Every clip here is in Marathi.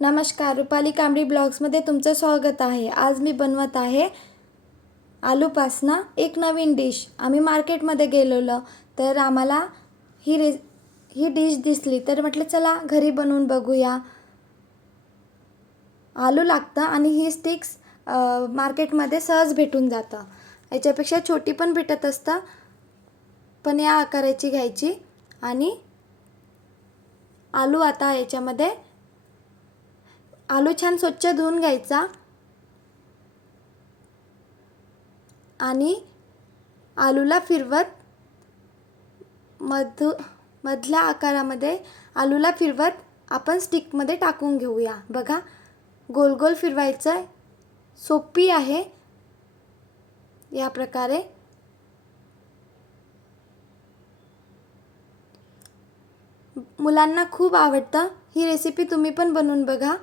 नमस्कार रुपाली कांबडी ब्लॉग्समध्ये तुमचं स्वागत आहे. आज मी बनवत आहे आलूपासनं एक नवीन डिश. आम्ही मार्केटमध्ये गेलेलो तर आम्हाला ही रे ही डिश दिसली तर म्हटलं चला घरी बनवून बघूया. आलू लागतं आणि ही स्टिक्स मार्केटमध्ये सहज भेटून जातं. याच्यापेक्षा छोटी पण भेटत असतं. पण या आकाराची घ्यायची. आणि आलू आता याच्यामध्ये आलू छान स्वच्छ धुवून घ्यायचा. आणि आलूला फिरवत मध मधल्या आकारामध्ये आलूला फिरवत आपण स्टिकमध्ये टाकून घेऊया. बघा गोल गोल फिरवायचं सोपी आहे. या प्रकारे. मुलांना खूप आवडतं. ही रेसिपी तुम्ही पण बनवून बघा.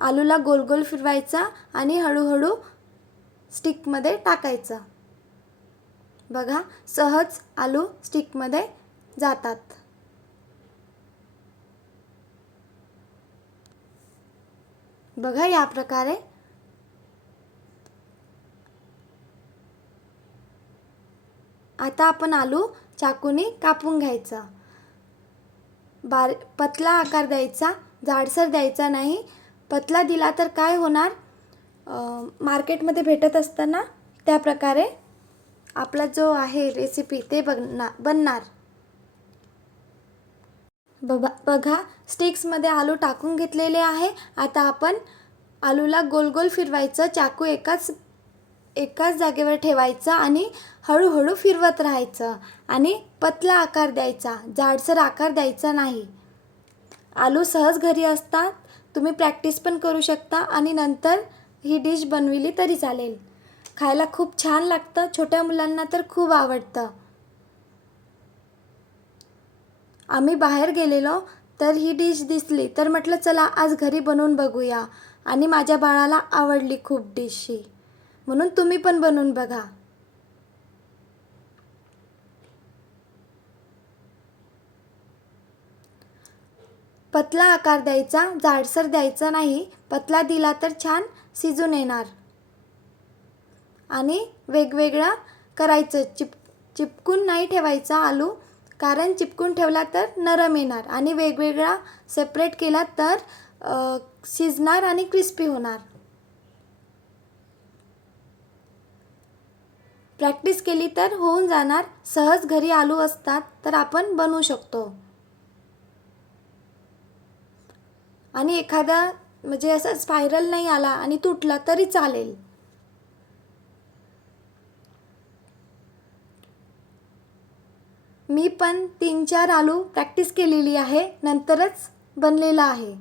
आलूला गोल गोल फिरवायचा आणि हळूहळू स्टिकमध्ये टाकायचा. बघा सहज आलू स्टिकमध्ये जातात. बघा या प्रकारे. आता आपण आलू चाकूने कापून घ्यायचा. बार पतला आकार द्यायचा जाडसर द्यायचा नाही पतला दिला तर काय होणार? मार्केटमध्ये भेटत असताना त्या प्रकारे आपला जो आहे रेसिपी ते बघणार बनणार. बघा बघा स्टिक्समध्ये आलू टाकून घेतलेले आहे. आता आपण आलूला गोल गोल फिरवायचं चाकू एकाच एकाच जागेवर ठेवायचा आणि हळूहळू फिरवत राहायचं आणि पतला आकार द्यायचा जाडसर आकार द्यायचा नाही. आलू सहज घरी असतात. तुम्ही प्रॅक्टिस पण करू शकता आणि नंतर ही डिश बनविली तरी चालेल. खायला खूप छान लागतं छोट्या मुलांना तर खूप आवडतं. आम्ही बाहेर गेलेलो तर ही डिश दिसली तर म्हटलं चला आज घरी बनवून बघूया. आणि माझ्या बाळाला आवडली खूप डिश ही म्हणून तुम्ही पण बनवून बघा. पतला आकार द्यायचा जाडसर द्यायचा नाही. पतला दिला तर छान शिजून येणार. आणि वेगवेगळा करायचं. चिप चिपकून नाही ठेवायचा आलू कारण चिपकून ठेवला तर नरम येणार. आणि वेगवेगळा सेपरेट केला तर शिजणार आणि क्रिस्पी होणार. प्रॅक्टिस केली तर होऊन जाणार. सहज घरी आलू असतात तर आपण बनवू शकतो. आणि एखादा म्हणजे असं स्पायरल नाही आला आणि तुटला तरी चालेल. मी पण तीन चार आलू प्रॅक्टिस केलेली आहे नंतरच बनलेला आहे.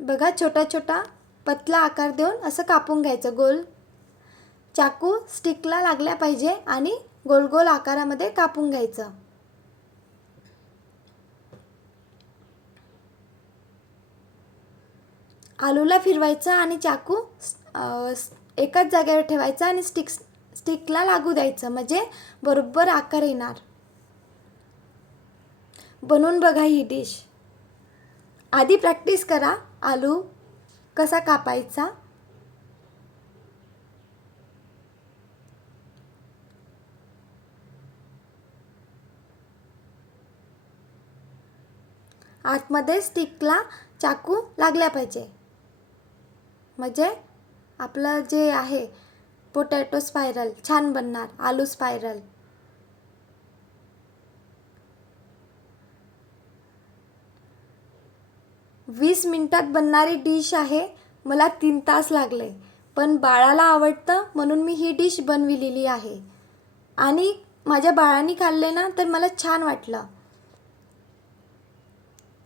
बघा छोटा छोटा पतला आकार देऊन असं कापून घ्यायचं गोल. चाकू स्टिकला लागल्या पाहिजे आणि गोल गोल आकारामध्ये कापून घ्यायचं. आलूला फिरवायचं आणि चाकू एकाच जागेवर ठेवायचा आणि स्टिक स्टिकला लागू द्यायचं. म्हणजे बरोबर आकार येणार. बनवून बघा ही डिश. आधी प्रॅक्टिस करा आलू कसा कापायचा. आतमध्ये स्टिकला चाकू लागल्या पाहिजे. म्हणजे आपलं जे आहे पोटॅटो स्पायरल छान बनणार आलू स्पायरल वीस मिनटात बनणारी डिश आहे मला तीन तास लागले पण बाळाला आवडतं म्हणून मी ही डिश बनविलेली आहे. आणि माझ्या बाळाने खाल्ले ना तर मला छान वाटलं.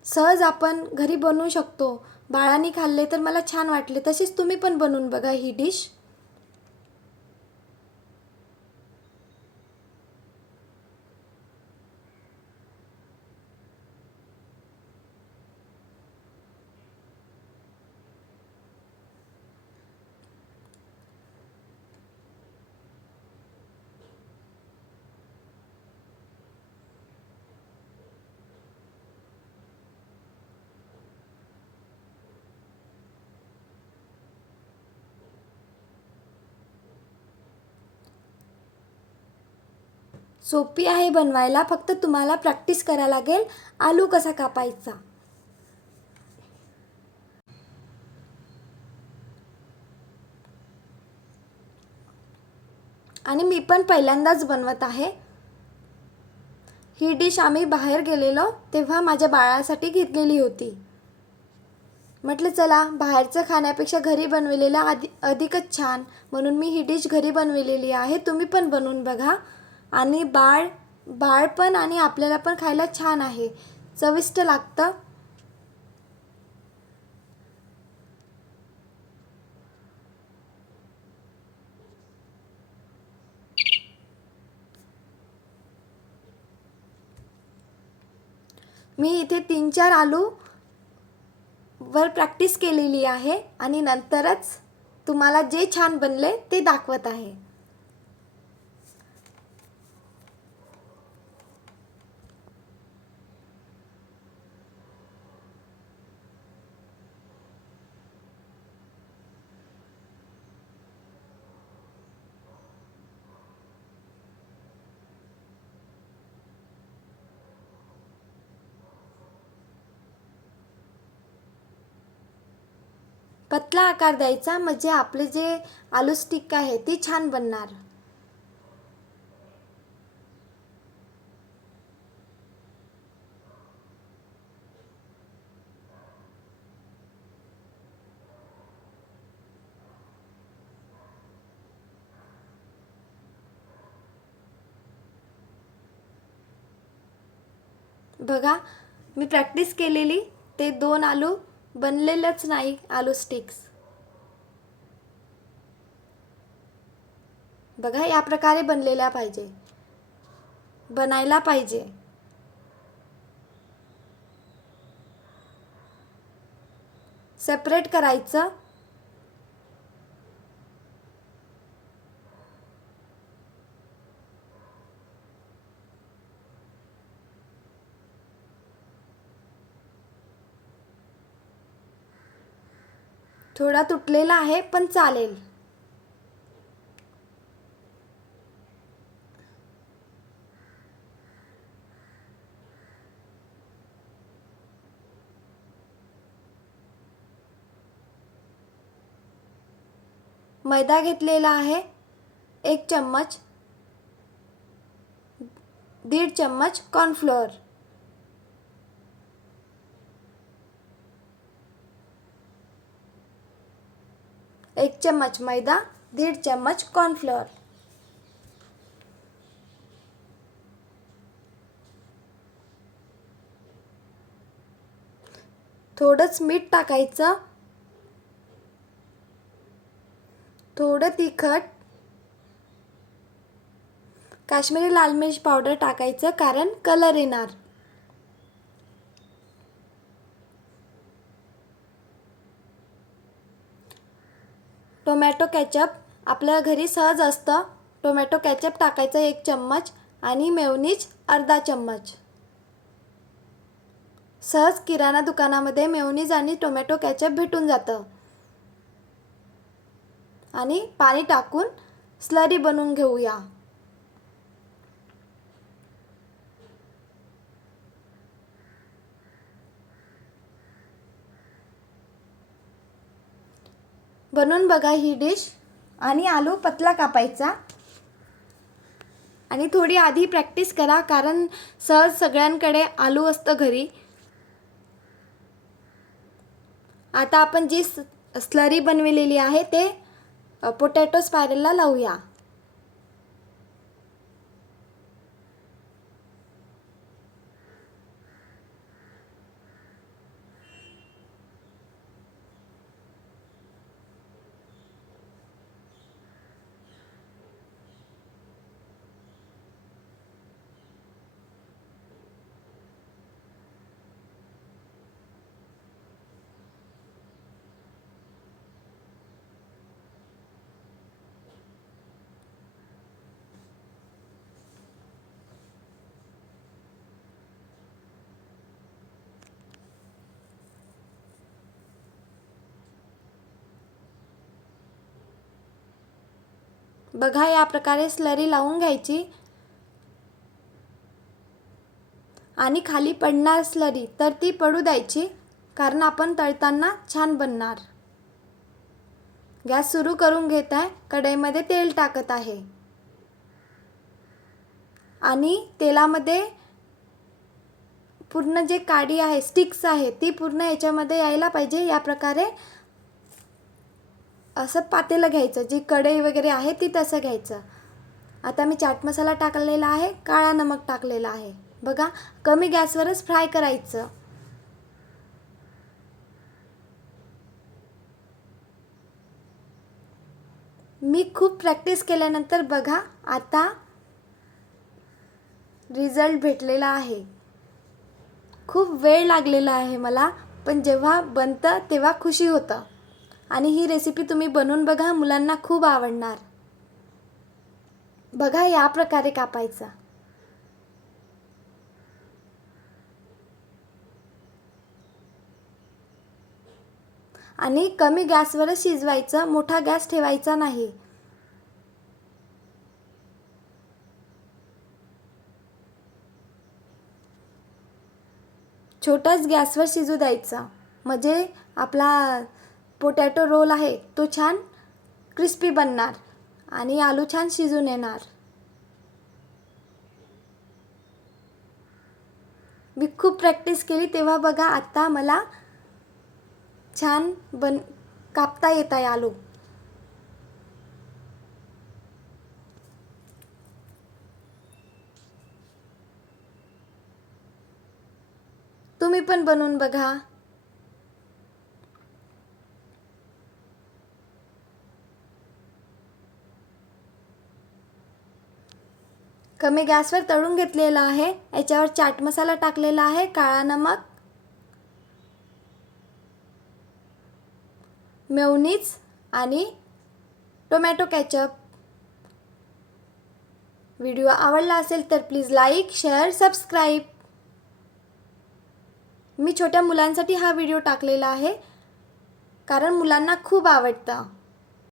सहज आपण घरी बनवू शकतो बाळाने खाल्ले तर मला छान वाटले. तसेच तुम्ही पण बनवून बघा ही डिश सोपी आहे बनवायला फक्त तुम्हाला प्रॅक्टिस करायला लागेल. आलू कसा कापायचा? आणि मी पण पहिल्यांदाच बनवत आहे. ही डिश आम्ही बाहेर गेलेलो तेव्हा माझ्या बाळासाठी घेतलेली होती. म्हटलं चला बाहेरचं खाण्यापेक्षा घरी बनवलेलं आधी अधिकच छान. म्हणून मी ही डिश घरी बनवलेली आहे. तुम्ही पण बनवून बघा. आणि बाळ बाळ पण आणि आपल्याला पण खायला छान आहे. चविष्ट लागतं. मी इथे तीन चार आलू वर प्रॅक्टिस केलेली आहे आणि नंतरच तुम्हाला जे छान बनले ते दाखवत आहे. पतला आकार द्यायचा म्हणजे आपले जे आलू स्टिक आहे ती छान बनणार. बघा मी प्रॅक्टिस केलेली ते दोन आलू बनलेलंच नाही आलू स्टिक्स बघा या प्रकारे बनलेल्या पाहिजे. बनायला पाहिजे. सेपरेट करायचं. थोडा तुटलेला आहे पण चालेल. मैदा घेतलेला आहे एक चम्मच दीड चम्मच कॉर्नफ्लोअर एक चम्मच मैदा दीड चम्मच कॉर्नफ्लोअर थोडंच मीठ टाकायचं. थोडं तिखट. काश्मीरी लाल मिर्च पावडर टाकायचं कारण कलर येणार. टोमॅटो कॅचअप आपल्या घरी सहज असतं. टोमॅटो कॅचअप टाकायचं एक चम्मच आणि मेवनीज अर्धा चम्मच. सहज किराणा दुकानामध्ये मेवनीज आणि टोमॅटो कॅचअप भेटून जातं. आणि पाणी टाकून स्लरी बनवून घेऊया. बनवून बघा ही डिश. आणि आलू पतला कापायचा. आणि थोडी आधी प्रॅक्टिस करा कारण सहज सगळ्यांकडे आलू असतं घरी. आता आपण जी स्लरी बनविलेली आहे ते पोटॅटो स्पायरलला लावूया. बघा या प्रकारे स्लरी लावून घ्यायची. आणि खाली पडणार स्लरी तर ती पडू द्यायची कारण आपण तळताना छान बनणार. गॅस सुरू करून घेत आहे कढईमध्ये तेल टाकत आहे. आणि तेलामध्ये पूर्ण जे काडी आहे स्टिक्स आहे ती पूर्ण याच्यामध्ये यायला पाहिजे. या प्रकारे असं पातेलं घ्यायचं जी कढई वगैरे आहे ती तसं घ्यायचं. आता मी चाट मसाला टाकलेला आहे काळा नमक टाकलेला आहे. बघा कमी गॅसवरच फ्राय करायचं. मी खूप प्रॅक्टिस केल्यानंतर बघा आता रिझल्ट भेटलेला आहे. खूप वेळ लागलेला आहे मला पण जेव्हा बनतं तेव्हा खुशी होतं. आणि ही रेसिपी तुम्ही बनवून बघा मुलांना खूप आवडणार. बघा या प्रकारे कापायचा. आणि कमी गॅसवरच शिजवायचं मोठा गॅस ठेवायचा नाही. छोट्याच गॅसवर शिजू द्यायचा. म्हणजे आपला पोटॅटो रोल आहे. तो छान क्रिस्पी बनणार आणि आलू छान शिजून येणार. मी खूप प्रॅक्टिस केली तेव्हा बघा आत्ता मला छान बन कापता येत आहे आलू. तुम्ही पण बनवून बघा. कमी गॅसवर तळून घेतलेला आहे. याच्यावर चाट मसाला टाकलेला आहे. काळा नमक मेवनीज आणि टोमॅटो कॅचअप व्हिडिओ आवडला असेल तर प्लीज लाईक शेअर सबस्क्राईब. मी छोट्या मुलांसाठी हा व्हिडिओ टाकलेला आहे. कारण मुलांना खूप आवडतं.